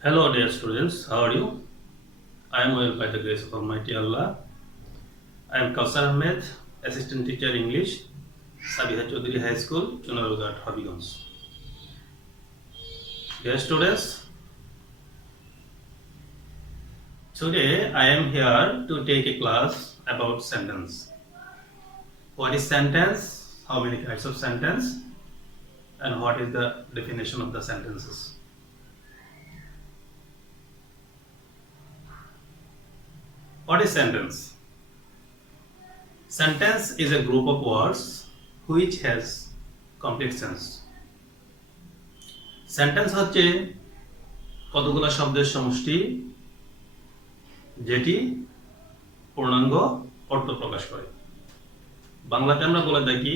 Hello, dear students. How are you? I am well by the grace of Almighty Allah. I am Kausar Ahmed, Assistant Teacher English, Sabiha Chaudhary High School, Chunarughat, Habiganj. Dear students, today I am here to take a class about sentence. What is sentence? How many types of sentence? And what is the definition of the sentences? What is sentence? Sentence is a group of words which has complete sense. Sentence হচ্ছে কতগুলো শব্দের সমষ্টি যেটি পূর্ণাঙ্গ অর্থ প্রকাশ করে। বাংলাতে আমরা বলে থাকি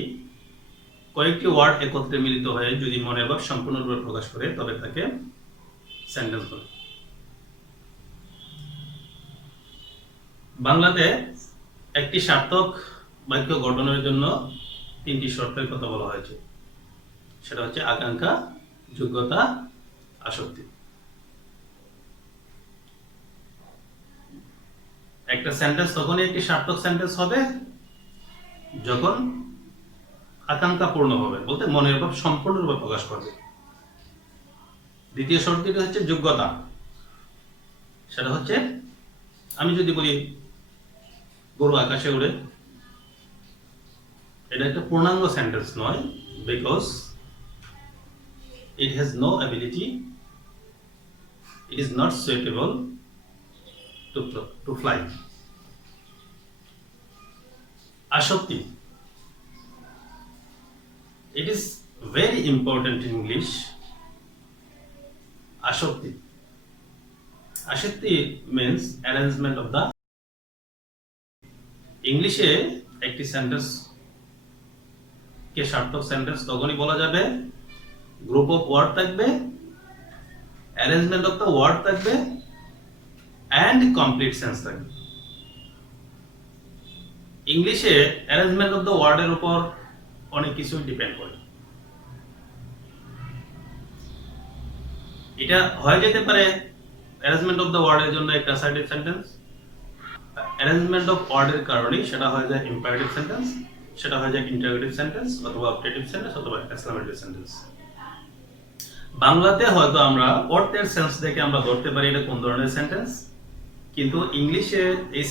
কয়েকটি ওয়ার্ড একত্রে মিলিত হয়ে যদি মনের ভাব সম্পূর্ণরূপে প্রকাশ করে তবে তাকে সেন্টেন্স বলে। বাংলাতে একটি সার্থক বাক্য গঠনের জন্য তিনটি শর্তের কথা বলা হয়েছে, সেটা হচ্ছে আকাঙ্ক্ষা, যোগ্যতা, আসক্তি। একটা সেন্টেন্স তখনই একটি সার্থক সেন্টেন্স হবে যখন আকাঙ্ক্ষা পূর্ণ হবে, বলতে মনের ভাব সম্পূর্ণরূপে প্রকাশ করবে। দ্বিতীয় শর্তটি হচ্ছে যোগ্যতা, সেটা হচ্ছে আমি যদি বলি গরু আকাশে উড়ে, এটা একটা পূর্ণাঙ্গ সেন্টেন্স নয়, because it has no ability, it is not suitable to fly. Ashokti, it is very important in English. Ashokti means arrangement of the ইংলিশে একটি সেন্টেন্স কে সার্থক সেন্টেন্স তখনই বলা যাবে গ্রুপ অফ ওয়ার্ড থাকবে, অ্যারেঞ্জমেন্ট অফ দ্য ওয়ার্ড থাকবে, and complete sense থাকবে। ইংলিশে অ্যারেঞ্জমেন্ট অফ দ্য ওয়ার্ডের উপর অনেক কিছু ডিপেন্ড করে। এটা হয়ে যেতে পারে অ্যারেঞ্জমেন্ট অফ দ্য ওয়ার্ডের জন্য একটা অ্যাসার্টিভ সেন্টেন্স, অ্যারেঞ্জমেন্ট অফ ওয়ার্ডের কারণে সেটা হয়ে যায় ইম্পারেটিভ সেন্টেন্স, সেটা হয়ে যায় ইন্টারোগেটিভ সেন্টেন্স, অথবা অবজেক্টিভ সেন্টেন্স, অথবা এক্সক্লেমেটরি সেন্টেন্স। বাংলাতে হয়তো আমরা অর্থের সেন্স দেখে আমরা ধরতে পারি এটা কোন ধরনের সেন্টেন্স, কিন্তু ইংলিশে এই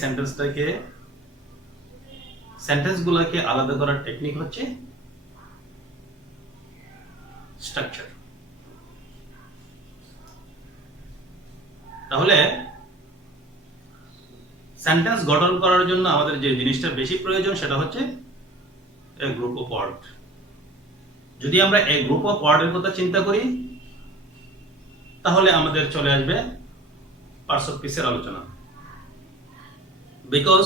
সেন্টেন্সগুলোকে আলাদা করার টেকনিক হচ্ছে স্ট্রাকচার। তাহলে সেন্টেন্স গঠন করার জন্য আমাদের যে জিনিসটা বেশি প্রয়োজন সেটা হচ্ছে এ গ্রুপ অফ ওয়ার্ড। যদি আমরা এই গ্রুপ অফ ওয়ার্ডের কথা চিন্তা করি তাহলে আমাদের চলে আসবে পার্টস অফ স্পিচের আলোচনা, বিকজ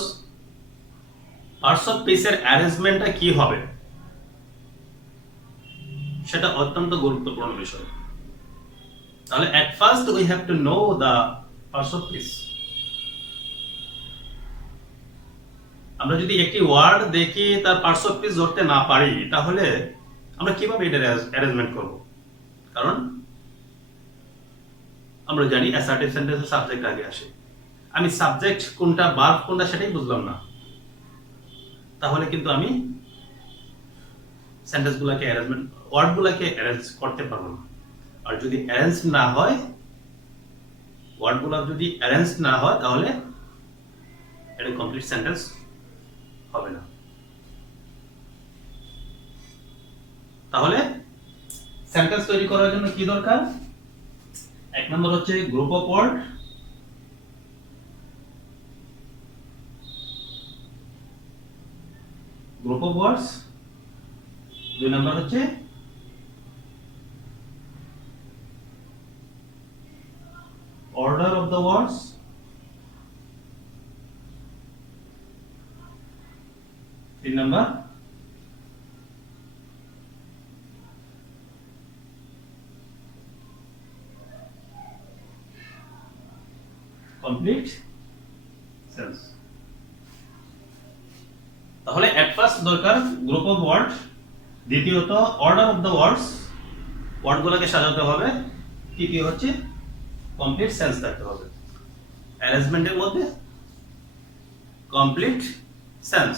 পার্টস অফ স্পিচের অ্যারেঞ্জমেন্টটা কি হবে সেটা অত্যন্ত গুরুত্বপূর্ণ বিষয়। তাহলে at first we have to know the parts of speech. আমরা যদি একটি ওয়ার্ড দেখি তার পার্টস অফ স্পিচ ধরতে না পারি তাহলে আমরা কিভাবে এটা অ্যারেঞ্জমেন্ট করব? কারণ আমরা জানি অ্যাসার্টিভ সেন্টেন্সে সাবজেক্ট আগে আসে, আমি সাবজেক্ট কোনটা ভার্ব কোনটা সেটাই বুঝলাম না, তাহলে কিন্তু আমি সেন্টেন্সগুলোকে ওয়ার্ডগুলোকে অ্যারেঞ্জ করতে পারবো না। আর যদি অ্যারেঞ্জ না হয়, ওয়ার্ডগুলো যদি অ্যারেঞ্জ না হয় তাহলে এটা কমপ্লিট সেন্টেন্স হবে না। তাহলে সেন্টেন্স তৈরি করার জন্য কি দরকার? এক নম্বর হচ্ছে group of word, group of words. দুই নম্বর হচ্ছে অর্ডার অফ দ্য ওয়ার্ডস। তিন নম্বর কমপ্লিট সেন্স। তাহলে এট ফার্স্ট দরকার গ্রুপ অফ ওয়ার্ড, দ্বিতীয়ত অর্ডার অফ দ্য ওয়ার্ডস, ওয়ার্ডগুলোকে সাজাতে হবে, তৃতীয় হচ্ছে কমপ্লিট সেন্স থাকতে হবে। অ্যারেঞ্জমেন্টের মধ্যে কমপ্লিট সেন্স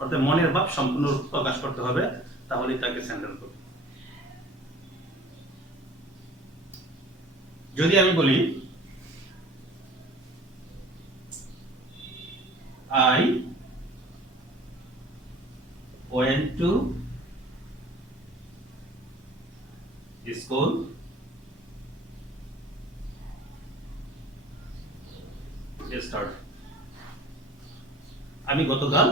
অর্থাৎ মনের ভাব সম্পূর্ণ প্রকাশ করতে হবে, তাহলে তাকে সেন্টেন্স বলবে। যদি আমি বলি I went to school yesterday, আমি গতকাল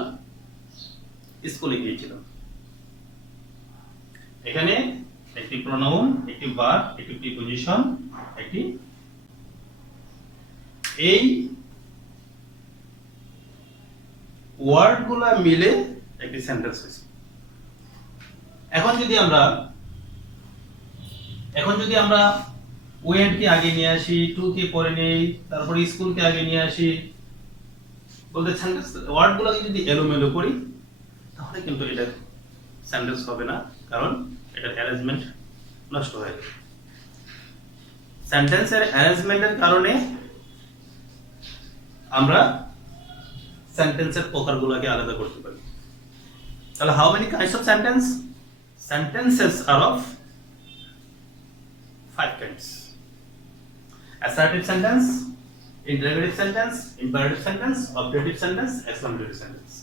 স্কুলে গিয়েছিলাম। এখানে একটি প্রোনাউন, একটি ভার্ব, একটি প্রিপজিশন, একটি এই ওয়ার্ডগুলো মিলে একটি সেন্টেন্স হয়েছে। এখন যদি আমরা ওয়েন্ট কে আগে নিয়ে আসি, টু কে পরে নেই, তারপরে স্কুল কে আগে নিয়ে আসি, বলতে সেন্টেন্স ওয়ার্ডগুলোকে যদি এলোমেলো করি তাহলে কিন্তু এটা সেন্টেন্স হবে না, কারণ এটার অ্যারেঞ্জমেন্ট নষ্ট হয়ে যাবে। সেন্টেন্সের অ্যারেঞ্জমেন্টের কারণে আমরা সেন্টেন্সের প্রকারগুলোকে আলাদা করতে পারি। তাহলে how many kinds of sentence? Sentences are of 5 kinds: assertive sentence, interrogative sentence, imperative sentence, objective sentence, exclamatory sentence.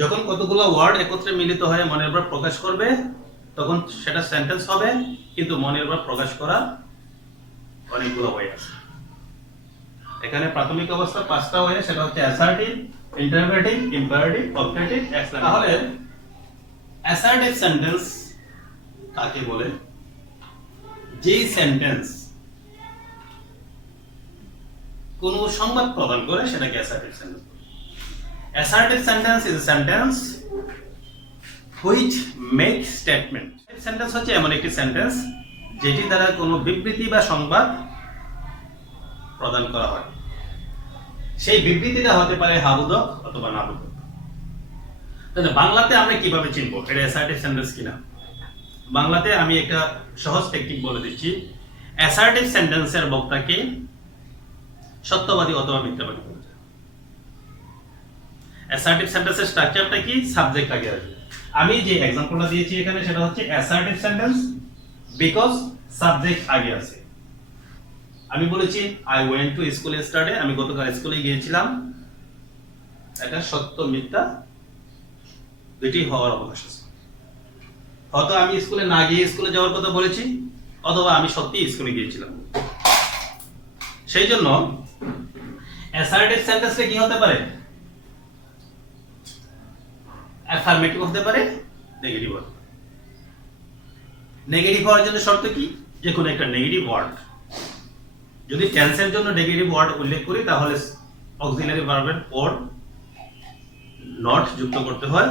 যখন কতগুলো ওয়ার্ড একত্রে মিলিত হয়ে মনের ভাব প্রকাশ করবে তখন সেটা সেন্টেন্স হবে, কিন্তু মনের ভাব প্রকাশ করা অনেকগুলো ওয়ে আছে। এখানে প্রাথমিক অবস্থা 5টা ওয়ে, সেটা হচ্ছে assertive, interrogative, imperative, objective, exclamatory. তাহলে অ্যাসার্টিভ সেন্টেন্স কাকে বলে? যেই সেন্টেন্স কোন সংবাদ প্রদান করে সেটাকে অ্যাসার্টিভ সেন্টেন্স বলে। Assertive sentence is a sentence which make statement. Sentence হচ্ছে এমন একটি সেন্টেন্স যেটি দ্বারা কোনো বিবৃতি বা সংবাদ প্রদান করা হয়। সেই বিবৃতিটা হতে পারে হাবোধক অথবা নাবোধক। তাহলে বাংলাতে আমরা কিভাবে চিনবো এটা অ্যাসার্টিভ সেন্টেন্স কিনা? বাংলাতে আমি একটা সহজ টেকনিক বলে দিচ্ছি। অ্যাসার্টিভ সেন্টেন্সের বক্তাকে সত্যবাদী অথবা মিথ্যাবাদী বলা যায়। অ্যাসার্টিভ সেন্টেন্সের স্ট্রাকচারটা কি? সাবজেক্ট আগে আসবে। আমি যে এক্সাম্পলটা দিয়েছি এখানে সেটা হচ্ছে অ্যাসার্টিভ সেন্টেন্স বিকজ সাবজেক্ট আগে আছে। আমি বলেছি I went to school yesterday, আমি গতকাল স্কুলে গিয়েছিলাম। এটা সত্য মিথ্যা দুটি হওয়ার অবকাশ আছে। হয়তো আমি স্কুলে না গিয়ে স্কুলে যাওয়ার কথা বলেছি, অথবা আমি সত্যি স্কুলে গিয়েছিলাম। সেই জন্য অ্যাসার্টিভ সেন্টেন্সে কি হতে পারে? অ্যাফার্মেটিভ হতে পারে, নেগেটিভ হতে পারে। নেগেটিভ হওয়ার জন্য শর্ত কি? যে কোনো একটা নেগেটিভ ওয়ার্ড। যদি টেন্সের জন্য নেগেটিভ ওয়ার্ড উল্লেখ করি তাহলে অক্সিলারি ভার্বের পর নট যুক্ত করতে হয়।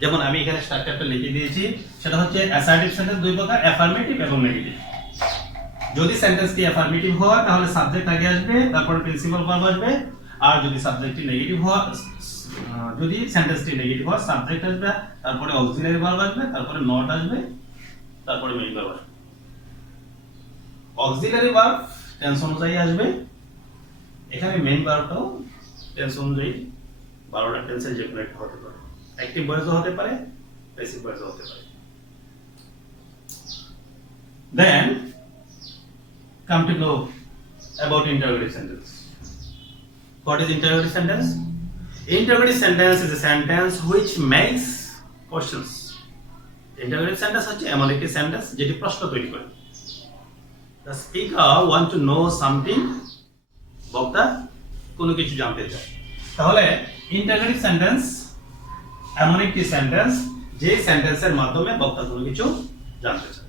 যেমন আমি এখানে স্ট্রাকচারটা লিখে দিয়েছি, সেটা হচ্ছে অ্যাসার্টিভ সেন্টেন্স দুই প্রকার, অ্যাফার্মেটিভ এবং নেগেটিভ। যদি সেন্টেন্সটি অ্যাফার্মেটিভ হয় তাহলে সাবজেক্ট আগে আসবে, তারপরে প্রিন্সিপাল ভার্ব আসবে। আর যদি সাবজেক্টটি নেগেটিভ হয়, যদি সেন্টেন্সটি নেগেটিভ হয় সাবজেক্ট আসবে, তারপরে অক্সিলারি ভার্ব আসবে, তারপরে নট আসবে, তারপরে মেইন ভার্ব আসবে। অক্সিলারি ভার্ব টেন্স অনুযায়ী আসবে। এখানে মেইন ভার্বটাও টেন্স অনুযায়ী 12টা টেন্সের যে কোনো একটা হতে পারে। অ্যাক্টিভ ভয়েসও হতে পারে, প্যাসিভ ভয়েসও হতে পারে। Then come to know about interrogative sentence. What is interrogative sentence? Interrogative sentence is a sentence which makes questions. Interrogative sentence হচ্ছে এমন একটি সেন্টেন্স যেটি প্রশ্ন তৈরি করে। The speaker want to know something. বক্তা কোনো কিছু জানতে চায়। তাহলে ইন্টারোগেটিভ সেন্টেন্স এমন একটি সেন্টেন্স যে সেন্টেন্সের মাধ্যমে বক্তা কোনো কিছু জানতে চায়।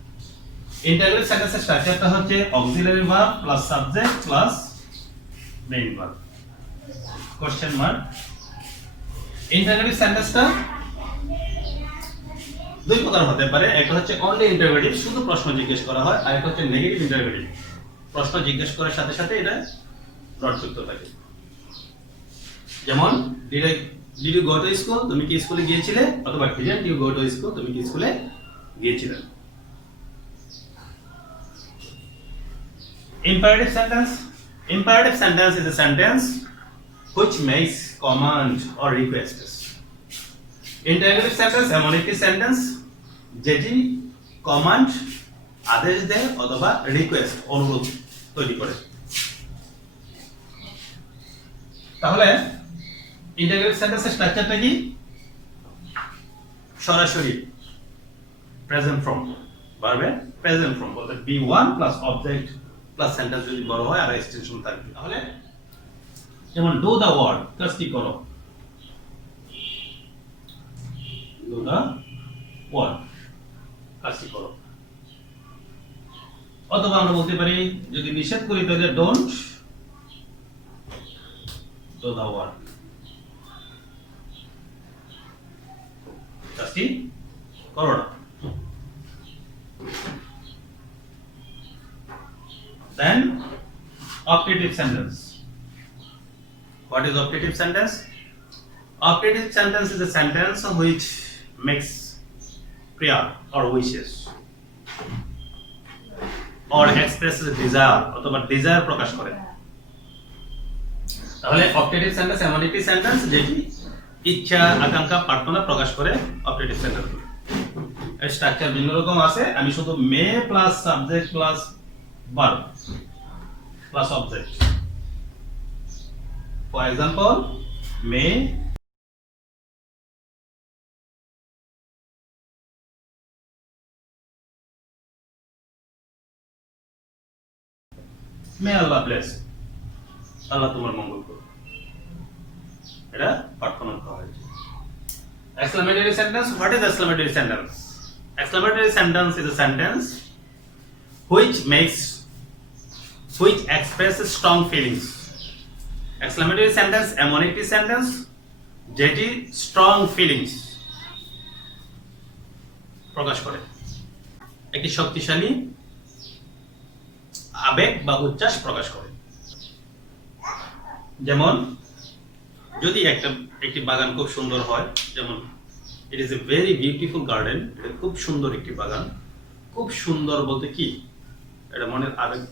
ইন্টারোগেটিভ সেন্টেন্সের স্ট্রাকচারটা হচ্ছে auxiliary verb plus subject plus main verb, question mark. Interrogative সেন্টেন্সটা দুই প্রকার হতে পারে। একটা হচ্ছে অনলি ইন্টারোগেটিভ, শুধু প্রশ্ন জিজ্ঞেস করা হয়, আর একটা হচ্ছে নেগেটিভ ইন্টারোগেটিভ, প্রশ্ন জিজ্ঞেস করার সাথে সাথে এটা নট যুক্ত থাকে। যেমন did you go to school, তুমি কি স্কুলে গিয়েছিলে, অথবা didn't you go to school, তুমি কি স্কুলে গিয়েছিলে। Imperative sentence. Imperative sentence is a sentence which makes command or requests. Interrogative sentence এমন একটি সেন্টেন্স যেটি কমান্ড আদেশ দেয় অথবা রিকোয়েস্ট অনুরোধ তৈরি করে। তাহলে ইন্টারোগেটিভ সেন্টেন্সের স্ট্রাকচারটা কি? সরাসরি প্রেজেন্ট ফর্ম ভার্বের প্রেজেন্ট ফর্ম বলতে B1 plus object plus sentence যদি বড় হয় আর এক্সটেনশন থাকবে। তাহলে যেমন ডু দা ওয়ার্ক, কাজটি করো, ডু দা ওয়ার্ক, কাজটি করো। অথবা আমরা বলতে পারি যদি নিষেধ করি তাহলে ডোন্ট ডু দা ওয়ার্ক, কাজটি করো না। Then optative sentence. What is optative sentence? Optative sentence is a sentence which makes prayer or wishes or expresses desire অথবা desire প্রকাশ করে। তাহলে optative sentence এমন একটি সেন্টেন্স যেটি ইচ্ছা, আকাঙ্ক্ষা, প্রার্থনা প্রকাশ করে। optative sentence এর স্ট্রাকচার ভিন্ন রকম আছে। আমি শুধু may plus subject plus verb plus object. For example, may Allah bless. আল্লাহ তোমার মঙ্গল করুন। এটা প্রার্থনা করা হয়েছে। Exclamatory sentence. What is exclamatory sentence? Exclamatory sentence is a sentence which expresses strong feelings. Exclamatory sentence এমন একটি সেন্টেন্স যেটি স্ট্রং ফিলিংস প্রকাশ করে, একটি শক্তিশালী আবেগ বা উচ্ছ্বাস প্রকাশ করে। যেমন যদি একটি বাগান খুব সুন্দর হয়, যেমন it is a very beautiful garden, এটা খুব সুন্দর একটি বাগান। খুব সুন্দর বলতে কি? এটা মনের আবেগ,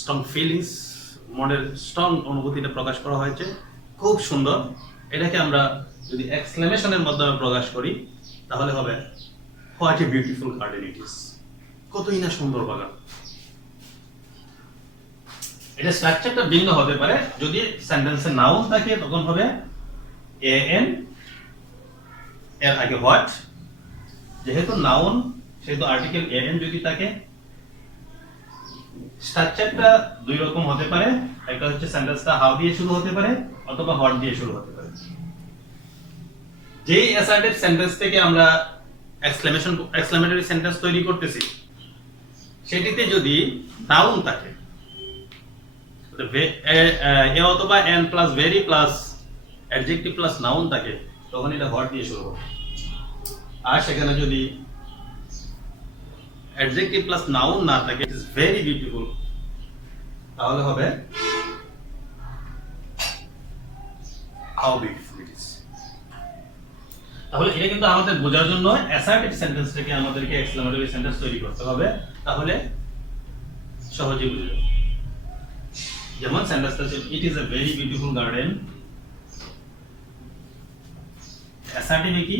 স্ট্রং ফিলিংস, মনের স্ট্রং অনুভূতিটা প্রকাশ করা হয়েছে, খুব সুন্দর। এটাকে আমরা যদি এক্সক্লেমেশনের মাধ্যমে প্রকাশ করি তাহলে হবে what a beautiful garden it is, কতই না সুন্দর বাগান। এটা স্ট্রাকচারটা ভিন্ন হতে পারে। যদি সেন্টেন্সে নাউন থাকে তখন হবে an, এর আগে হোয়াট। যেহেতু নাউন সেহেতু আর্টিকেল an যদি থাকে। স্ট্রাকচারটা দুই রকম হতে পারে। একটা হচ্ছে সেন্টেন্সটা হাউ দিয়ে শুরু হতে পারে অথবা হোয়াট দিয়ে শুরু হতে পারে। যেই অ্যাসার্টিভ সেন্টেন্স থেকে আমরা এক্সক্লেমেটরি সেন্টেন্স তৈরি করতেছি সেটিতে যদি নাউন থাকে এ অথবা N plus very plus adjective plus noun থাকে তখন এটা হোয়াট দিয়ে শুরু হবে। আর সেখানে যদি adjective plus noun না থাকে, it is very beautiful, তাহলে হবে how beautiful it is. তাহলে এটা কিন্তু আমাদের বোঝার জন্য assertive sentence থেকে আমাদেরকে exclamatory sentence তৈরি করতে হবে, তাহলে সহজে বুঝে যাবে। যেমন সেন্টেন্সটা হচ্ছে it is a very beautiful garden, assertive কি?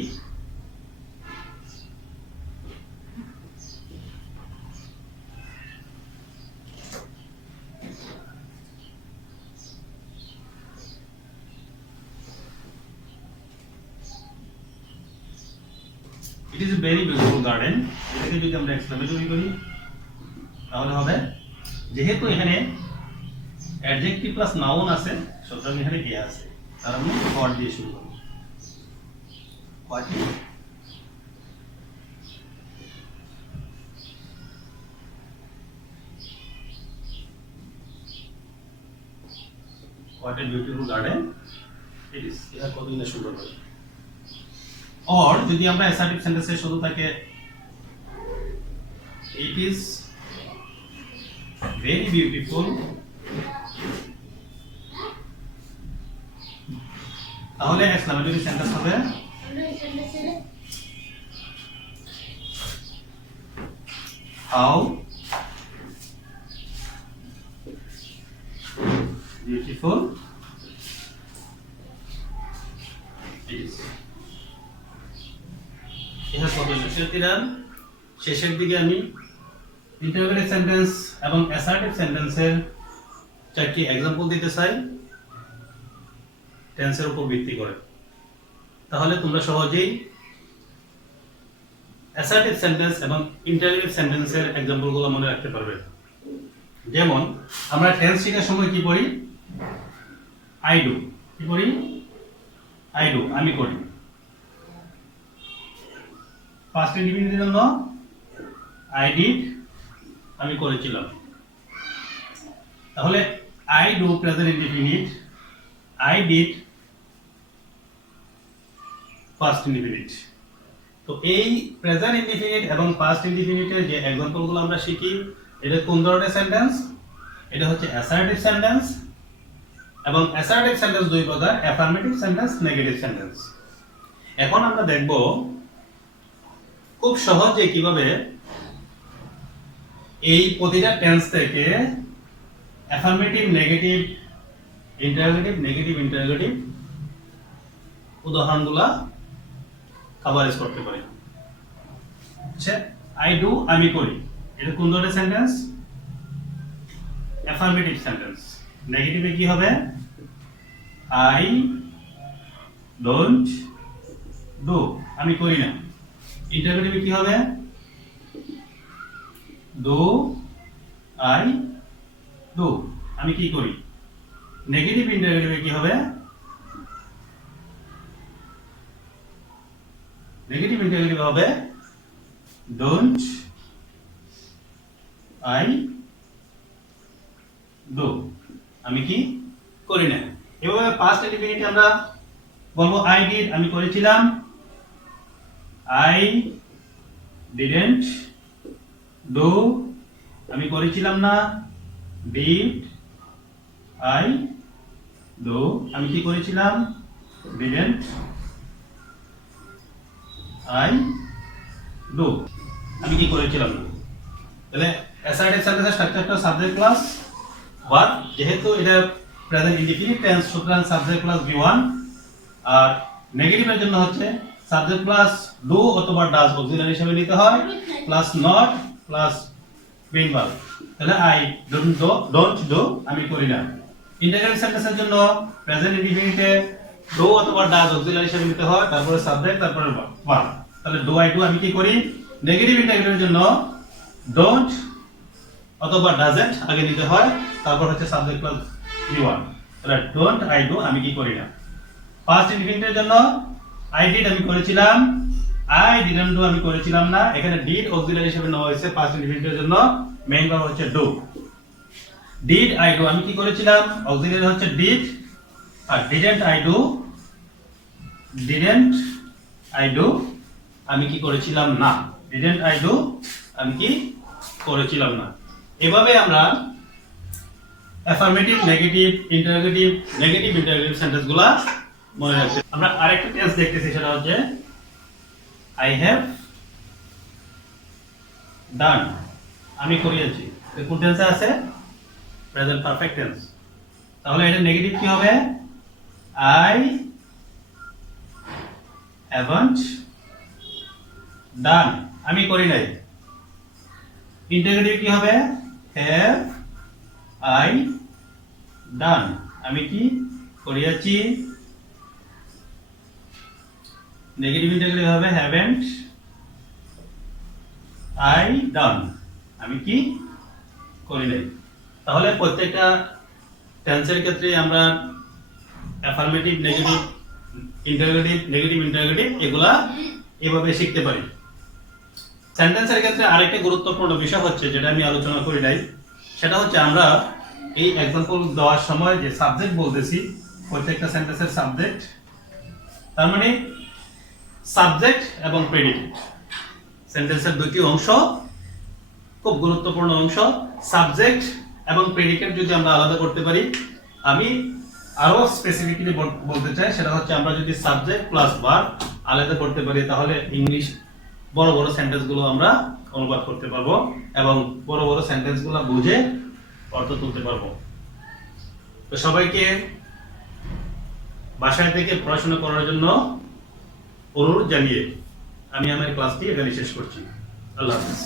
It is a very beautiful garden. এটাকে যদি আমরা এক্সক্লেমেটরি করি তাহলে হবে যেহেতু এখানে অ্যাডজেক্টিভ প্লাস নাউন আছে সুতরাং এখানে কে আছে, তার মানে হোয়াট দিয়ে শুরু করব। What a beautiful garden it is. এটা কতই না সুন্দর হবে। और যদি আমরা অ্যাসার্টিভ সেন্টেন্সে শুধু থাকে it is very beautiful, তাহলে এক্সক্লেমেটরি সেন্টেন্স হবে how বিউটিফুল ইজ। এটা কত শিক্ষার্থীরা শেষের দিকে আমি ইন্টারোগেটিভ সেন্টেন্স এবং অ্যাসার্টিভ সেন্টেন্সের চারটি एग्जांपल দিতে চাই টেন্সের উপর ভিত্তি করে। তাহলে তোমরা সহজেই অ্যাসার্টিভ সেন্টেন্স এবং ইন্টারোগেটিভ সেন্টেন্সের एग्जांपल গুলো মনে রাখতে পারবে। যেমন আমরা টেন্স শেখার সময় কি পড়ি? I do. কি পড়ি? আই ডু, আমি করি। পাস্ট ইনডিফিনিটের জন্য আই ডিড, আমি করেছিলাম। তাহলে I do present indefinite, I did past indefinite. তো এই প্রেজেন্ট ইনডিফিনিট এবং পাস্ট ইনডিফিনিটের যে एग्जांपल গুলো আমরা শিখি, এটা কোন ধরনের সেন্টেন্স? এটা হচ্ছে অ্যাসার্টিভ সেন্টেন্স, এবং অ্যাসার্টিভ সেন্টেন্স দুই প্রকার, অ্যাফার্মেটিভ সেন্টেন্স, নেগেটিভ সেন্টেন্স। এখন আমরা দেখব খুব সহজে কিভাবে এই প্রতিটা টেন্স থেকে অ্যাফার্মেটিভ, নেগেটিভ, ইন্টারোগেটিভ উদাহরণগুলো কভারেজ করতে পারি। আচ্ছা, আই ডু, আমি করি, এটা কোন ধরনের সেন্টেন্স? Affirmative sentence. নেগেটিভে কি হবে? আই ডোন্ট ডু, আমি করি না। ইন্টারোগেটিভে কি হবে? ডু আই ডু, আমি কি করি। নেগেটিভ ইন্টারোগেটিভে কি হবে? নেগেটিভ ইন্টারোগেটিভ হবে ডোন্ট আই ডু, আমি কি করি না। এভাবে পাস্ট ইনডিফিনিট আমরা বলবো আই ডিড, আমি করেছিলাম। আই ডিডন্ট ডু, আমি করেছিলাম না। ডিড আই ডু, আমি কি করেছিলাম? ডিডন্ট আই ডু, আমি কি করেছিলাম না। তাহলে অ্যাসার্টিভ সেন্টেন্সের স্ট্রাকচারটা সাবজেক্ট প্লাস ভার্ব, যেহেতু এটা প্রেজেন্ট ইনডিফিনিট টেন্স, সুতরাং সাবজেক্ট প্লাস V1। আর নেগেটিভের জন্য হচ্ছে সাবজেক্ট প্লাস ডু অথবা ডাজ অক্সিলারি হিসেবে নিতে হয়, plus not plus main verb. তাহলে আই ডোন্ট ডু, আমি করি না। ইন্টারোগেটিভ সেন্টেন্সের জন্য প্রেজেন্ট ইনডিফিনিটে ডু অথবা ডাজ অক্সিলারি হিসেবে নিতে হয়, তারপরে সাবজেক্ট, তারপরে ভার্ব। তাহলে ডু আই ডু, আমি কি করি। নেগেটিভ ইন্টারোগেটিভের জন্য ডোন্ট অথবা ডাজন্ট আগে নিতে হয়, তারপর হচ্ছে সাবজেক্ট প্লাস V1। তাহলে ডোন্ট আই ডু, আমি কি করি না। পাস্ট ইনডিফিনিটের জন্য আই ডিড, আমি করেছিলাম। আই ডিডন্ট ডু, আমি করেছিলাম না। এখানে ডিড অক্সিলারি হিসেবে নেওয়া হয়েছে পাস্ট ইনডিফিনিটের জন্য, মেইন ভার্ব হচ্ছে ডু। ডিড আই ডু, আমি কি করেছিলাম, অক্সিলারি হচ্ছে ডিড। আর ডিডন্ট আই ডু, আমি কি করেছিলাম না। ডিডন্ট আই ডু, আমি কি করেছিলাম না। এভাবে আমরা অ্যাফার্মেটিভ, নেগেটিভ ইন্টারোগেটিভ সেন্টেন্সগুলো মনে রাখতে। আমরা আরেকটা টেন্স দেখতেছি, সেটা হচ্ছে আই হ্যাভ ডান, আমি করিয়েছি। কোন টেন্সে আছে? Present perfect tense. তাহলে এটা নেগেটিভ কি হবে? আই হ্যাভন্ট ডান, আমি করি নাই। ইন্টারোগেটিভ কি হবে? হ্যাভ আই ডান, আমি কি করিয়াছি। নেগেটিভ ইন্টারোগেটিভ হবে হ্যাভেন্ট আই ডান, আমি কি করি নাই। তাহলে প্রত্যেকটা টেন্সের ক্ষেত্রে আমরা অ্যাফার্মেটিভ, নেগেটিভ ইন্টারোগেটিভ এগুলা এভাবে শিখতে পারি। সেন্টেন্সের ক্ষেত্রে আরেকটা গুরুত্বপূর্ণ বিষয় হচ্ছে, যেটা আমি আলোচনা করি নাই, সেটা হচ্ছে আমরা এই एग्जांपल দেওয়ার সময় যে সাবজেক্ট বলতেছি, প্রত্যেকটা সেন্টেন্সের সাবজেক্ট, তার মানে সাবজেক্ট এবং প্রেডিকেট। সেন্টেন্সের দুটি অংশ, খুব গুরুত্বপূর্ণ অংশ। সাবজেক্ট এবং প্রেডিকেট যদি আমরা আলাদা করতে পারি, আমি আরো স্পেসিফিক্যালি বলতে চাই, সেটা হচ্ছে আমরা যদি সাবজেক্ট প্লাস ভার্ব আলাদা করতে পারি, তাহলে ইংলিশ বড় বড় সেন্টেন্সগুলো আমরা অনুবাদ করতে পারবো এবং বড় বড় সেন্টেন্সগুলো বুঝে অর্থ তুলতে পারবো। তো সবাইকে বাসায় থেকে পড়াশোনা করার জন্য অনুরোধ জানিয়ে আমি আমার ক্লাসটি এখানে শেষ করছি। আল্লাহ হাফেজ।